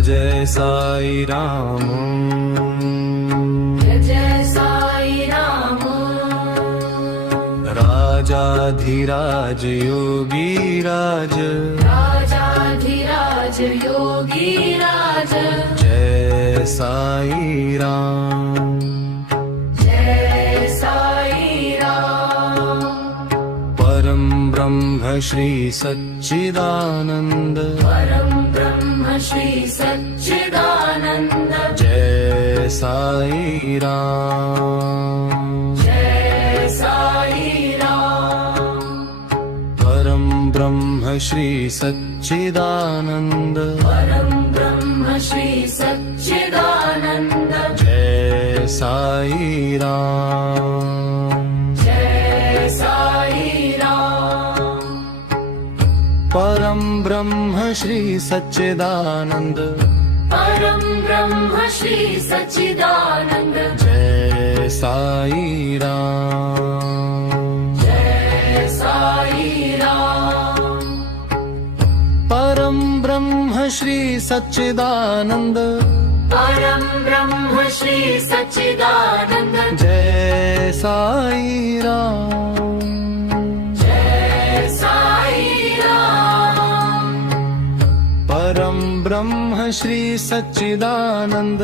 जय साई राम, जय साई राम। राजाधिराज योगी राज, राजाधिराज योगी राज। जय साई राम, जय साई राम। परम ब्रह्म श्री सच्चिदानंद, परम ब्रह्म श्री सच्चिदानंद। जय साई राम, जय साई राम। परम ब्रह्म श्री सच्चिदानंद, परम ब्रह्म श्री सच्चिदानंद। जय साई राम, जय साई राम। परम ब्रह्म श्री सच्चिदानंद, परम ब्रह्म श्री सच्चिदानंद। जय साई राम, जय साई राम। परम ब्रह्म श्री सच्चिदानंद, परम ब्रह्म श्री सच्चिदानंद। जय साई राम, जय साई राम। परम ब्रह्म श्री सच्चिदानंद,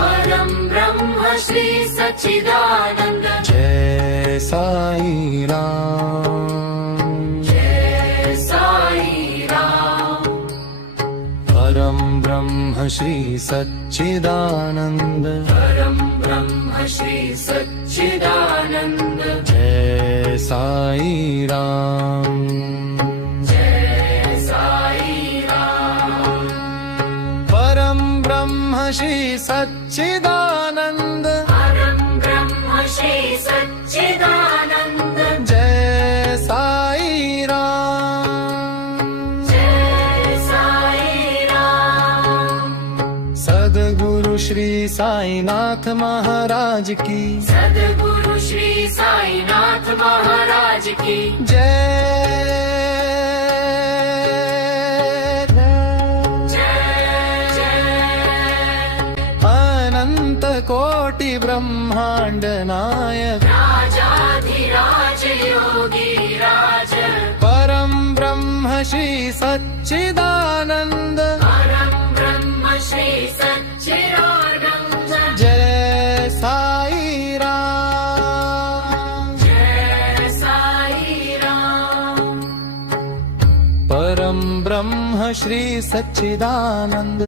परम ब्रह्म श्री सच्चिदानंद। जय साई राम, जय साई राम। परम ब्रह्म श्री सच्चिदानंद, परम ब्रह्म श्री सच्चिदानंद। जय साई राम, जय साई राम। परम ब्रह्म श्री सच्चिदानंद, परम ब्रह्म श्री सच्चिदानंद। जय साई राम, जय साई राम। सद्गुरु श्री साईनाथ महाराज की, सद्गुरु श्री साईनाथ महाराज की जय जय। जय अनंत कोटि ब्रह्मांड नायक, राजाधिराज योगी राज। परम ब्रह्म श्री सच्चिदानंद, परम ब्रह्म श्री सच्चिदानंद। जय साई राम, जय साई राम। परम ब्रह्म श्री सच्चिदानंद।